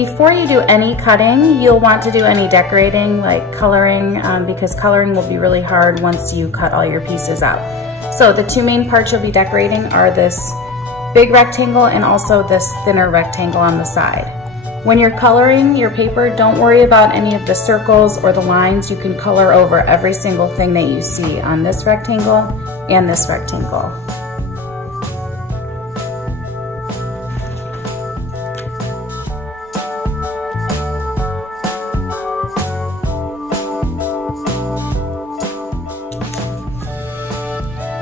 Before you do any cutting, you'll want to do any decorating, like coloring, because coloring will be really hard once you cut all your pieces out. So the two main parts you'll be decorating are this big rectangle and also this thinner rectangle on the side. When you're coloring your paper, don't worry about any of the circles or the lines. You can color over every single thing that you see on this rectangle and this rectangle.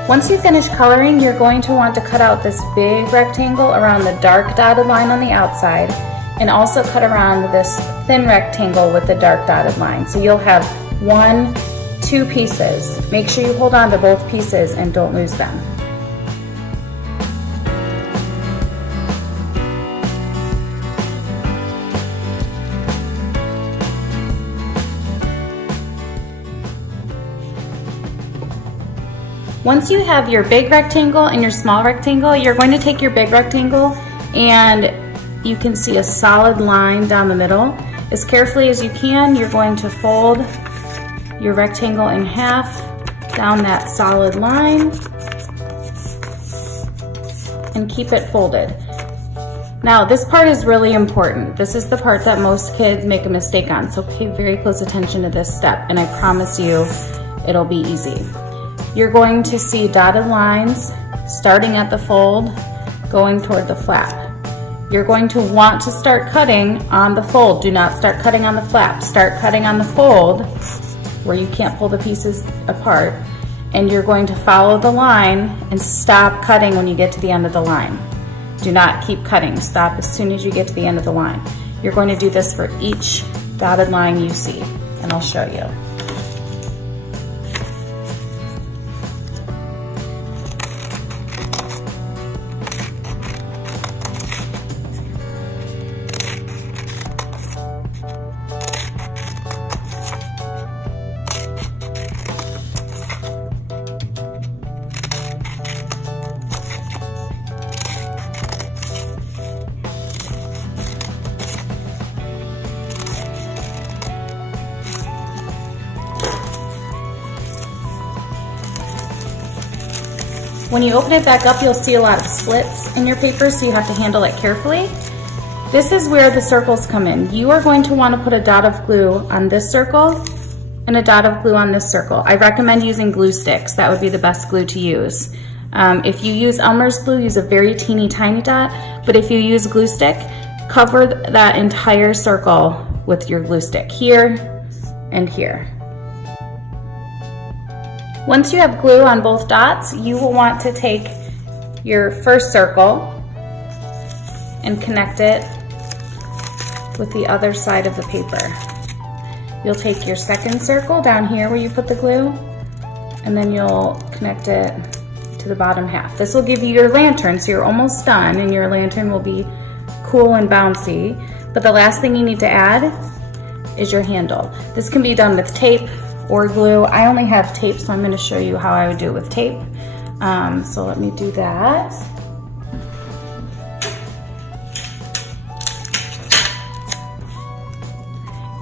Once you finish coloring, you're going to want to cut out this big rectangle around the dark dotted line on the outside, and also cut around this thin rectangle with the dark dotted line. So you'll have 2 pieces. Make sure you hold on to both pieces and don't lose them. Once you have your big rectangle and your small rectangle, you're going to take your big rectangle and you can see a solid line down the middle. As carefully as you can, you're going to fold your rectangle in half down that solid line and keep it folded. Now this part is really important. This is the part that most kids make a mistake on, so pay very close attention to this step and I promise you it'll be easy. You're going to see dotted lines starting at the fold going toward the flap. You're going to want to start cutting on the fold. Do not start cutting on the flap. Start cutting on the fold where you can't pull the pieces apart, and you're going to follow the line and stop cutting when you get to the end of the line. Do not keep cutting. Stop as soon as you get to the end of the line. You're going to do this for each dotted line you see, and I'll show you. When you open it back up, you'll see a lot of slits in your paper, so you have to handle it carefully. This is where the circles come in. You are going to want to put a dot of glue on this circle and a dot of glue on this circle. I recommend using glue sticks. That would be the best glue to use. If you use Elmer's glue, use a very teeny tiny dot, but if you use glue stick, cover that entire circle with your glue stick, here and here. Once you have glue on both dots, you will want to take your first circle and connect it with the other side of the paper. You'll take your second circle down here where you put the glue, and then you'll connect it to the bottom half. This will give you your lantern, so you're almost done and your lantern will be cool and bouncy. But the last thing you need to add is your handle. This can be done with tape or glue. I only have tape, so I'm going to show you how I would do it with tape. So let me do that.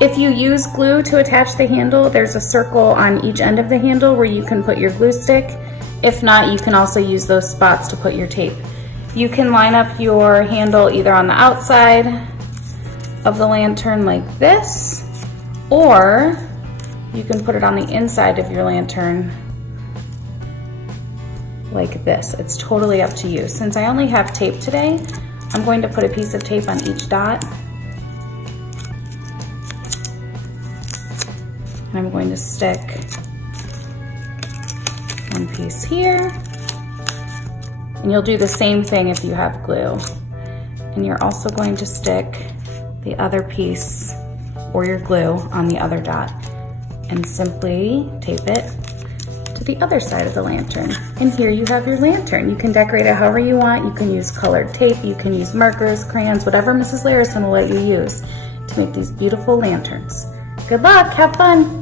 If you use glue to attach the handle, there's a circle on each end of the handle where you can put your glue stick. If not, you can also use those spots to put your tape. You can line up your handle either on the outside of the lantern like this, or you can put it on the inside of your lantern like this. It's totally up to you. Since I only have tape today, I'm going to put a piece of tape on each dot. And I'm going to stick one piece here. And you'll do the same thing if you have glue. And you're also going to stick the other piece or your glue on the other dot and simply tape it to the other side of the lantern. And here you have your lantern. You can decorate it however you want. You can use colored tape, you can use markers, crayons, whatever Mrs. Larison will let you use to make these beautiful lanterns. Good luck, have fun.